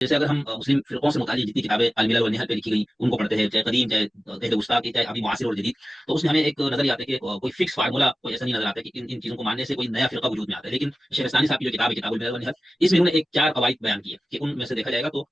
जैसे अगर हम मुस्लिम फिरकों से मुतालिक जितनी किताबें अल मिलल वल निहल पे लिखी गई उनको पढ़ते हैं, चाहे कदीम, चाहे अहद वुस्ता की, चाहे अभी मुआसिर और जदीद, तो उसमें हमें एक नजर आता है कि कोई फिक्स फार्मूला कोई ऐसा नहीं नजर आता है कि इन चीजों को मानने से कोई नया फिरका वजूद में आता है। लेकिन शेखस्तानी साहब की जो किताब है किताबुल मिलल वल निहल, इसमें उन्होंने एक 4 कवायद बयान की है कि उनमें से देखा जाएगा तो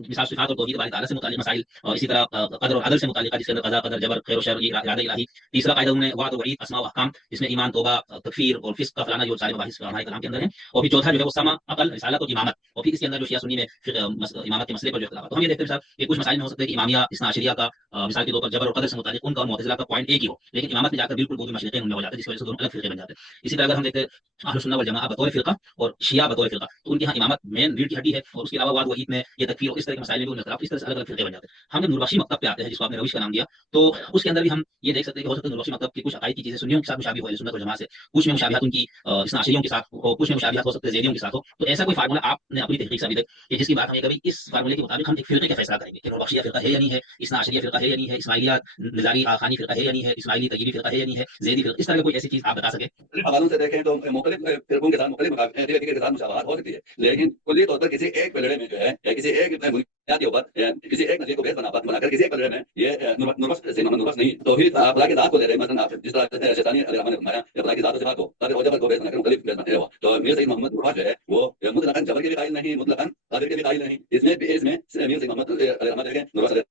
मिसाल सिफात और तौहीद बारी ताला से मुतालिक मसाइल, इसी तरह कदर और अदल से मुतालिक जिसके अंदर कज़ा कदर जबर खैर और शर, ये इरादा इलाही। तीसरा कायदा उन्होंने वाद और वईद अस्मा व अहकाम, जिसमें ईमान तौबा तकफीर और फिस्क का फलाना, जो सारे मबाहिस हमारे कलाम के अंदर है। और फिर चौथा जो है वो समा अकल रिसालत और इमामत। और फिर इसके अंदर जो शिया सुन्नी में इमामत के मसले पर जो इख्तिलाफ है, तो हम ये देखते हैं कि कुछ मसाइल में हो सकता है कि इमामिया इस्ना अशरिया का मिसाल के तौर पर जबर और कदर से मुतालिक उनका और मुअतज़िला का पॉइंट एक ही हो, लेकिन इमामत में जाकर बिल्कुल वो भी मशरिक़ैन उनमें हो जाता है, जिसकी वजह से दोनों अलग फिरके बन जाते हैं। इसी तरह अगर हम देखते हैं अहलुस सुन्नह वल जमाअह बतौर फिरका और शिया बतौर फिरका, तो उनके यहाँ इमामत मेन रीढ़ की हड्डी है, और उसके अलावा वाद वईद में ये तकफीर और इस तरह के मसाइल में भी उनमें इख्तिलाफ, इस तरह से अलग अलग फिरके बन जाते हैं। हम जब नूरबख्शी मकतब पे आते हैं, जिसको आपने रविश का नाम दिया, तो उसके अंदर भी हम ये देख सकते हैं कि हो सकता है नूरबख्शी मकतब की कुछ अकायद की चीजें सुन्नियों के साथ मुशाबिह हो, अहले सुन्नत वल जमाअह से, कुछ में मुशाबिहत उनकी इस्ना अशरियों के साथ हो, कुछ में मुशाबिहत हो सकते हैं ज़ैदियों के साथ हो। तो ऐसा कोई फार्मूला आपने अपनी तहकीक से अभी तक कि जिसकी बात हम ये कभी इस फार्मूले के मुताबिक हम एक फिरके का फैसला करेंगे कि नूरबख्शिया फिरका है या नहीं है, इस्ना अशरिया फिरका है या नहीं है, इस्माइलिया निजारी खानी फिरका है या नहीं है, इस्माइली तय्यबी फिरका है या नहीं है, ज़ैदी फिरका, इस तरह की कोई ऐसी चीज आप बता सके? हवालों से देखें तो मुख्तलिफ फिरकों के साथ मुख्तलिफ तरीके के साथ मुशाबहत हो सकती है, लेकिन कुल्ली तौर पर किसी एक पलड़े में जो है या किसी एक बुनियाद के ऊपर किसी एक नजरिए को बेस बनाकर किसी एक पलड़े में ये नुरबस से नुरबस नहीं। तो फिर खुदा की जात को ले रहे हैं, मसलन आप जिस तरह शैतानी रहमान ने फरमाया कि खुदा की जात से बात हो कदर और जबर को बेस बनाकर मुख्तलिफ बेस बनाया हुआ, तो मीर सईद मोहम्मद नुरबस जो है वो मुतलकन जबर के भी कायल नहीं, मुतलकन कदर के भी कायल नहीं। इसमें मीर सईद मोहम्मद रहमान देखें नुरबस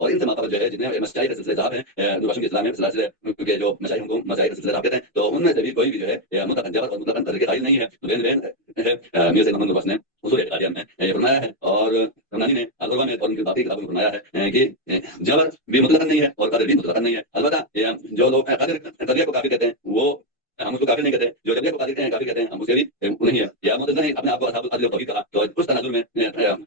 और इनसे मातबर जो है जितने मशाइख के सिलसिले साहब हैं नुरबस के इस्लाम में सिलसिले के जो मशाइख उनको मशाइख के सिलसिले कहते हैं, तो उनमें से भी कोई भी जो है मुतलकन जबर और मुतलकन कदर के कायल नहीं है। तो मीर सईद मोहम्मद नुरबस ने उसूल इत्तेकादिया में ये फरमाया है, और रमनानी ने अलगवा में और उनकी बाकी किताबों में फरमाया है कि जबर भी मुतलकन नहीं है और कदर भी मुतलकन नहीं है। अलबत्ता जो लोग कदरिया को काफिर कहते हैं वो हम उसको काफिर नहीं कहते, जो जबरिया को काफिर कहते हैं हम उसके भी नहीं है। या मुतज़िला ने अपने आप को असहाबुल अदल व तौहीद कहा, तो उस तनाजुल में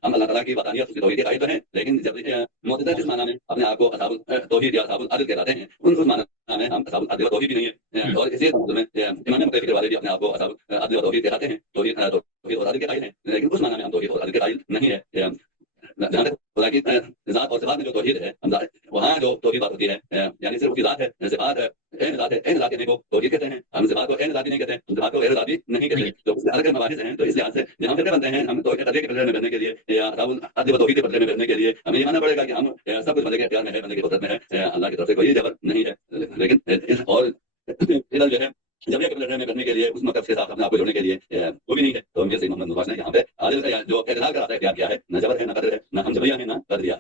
हम अल्लाह ताला की वहदानियत उसकी तौहीद के कायल तो हैं, लेकिन जब मुतज़िला जिस माना में अपने आप को असहाबुल तौहीद या असहाबुल अदल कहलाते हैं, उस माना में हम असहाबुल अदल व तौहीद भी नहीं है। और इसी तनाजुल में इमाम मुतफ़िक़ वाले भी अपने आप को असहाबुल अदल व तौहीद कहलाते हैं, तौहीद और अदल के कायल हैं, लेकिन उस माना में हम तौहीद और अदल के कायल नहीं है। जहाँ तक खुदा की ज़ात और सिफ़ात में जो तौहीद है, वहाँ जो तौहीद बात होती है, यानी सिर्फ उसकी ज़ात है, सिफ़ात है, एन ज़ात है, एन ज़ात कहने को तौहीद कहते हैं। हम सिफ़ात को एन ज़ात नहीं कहते, हम सिफ़ात को गैर ज़ाती नहीं कहते। तो उसके अलग अलग मबाहिस हैं, तो इस लिहाज से जहाँ फिरके बनते हैं, हम तौहीद कदर के पलड़े में करने के लिए या असहाबुल अदल व तौहीद के पलड़े में करने के लिए हमें ये मानना पड़ेगा कि हम सब कुछ बंदे के इख्तियार में है, बंदे की कुदरत में है, अल्लाह की तरफ से कोई जबर नहीं है। लेकिन और इधर जो है जबरिया के पलड़े में करने के लिए उस मकसद के साथ अपने आप को जोड़ने के लिए वो भी नहीं है। तो मीर सईद मोहम्मद नुरबस ने यहाँ पे आदिल का जो एतदाल का रास्ता इख्तियार किया है, न जबर है, न कदर है, न हम जबरिया है, न कदरिया।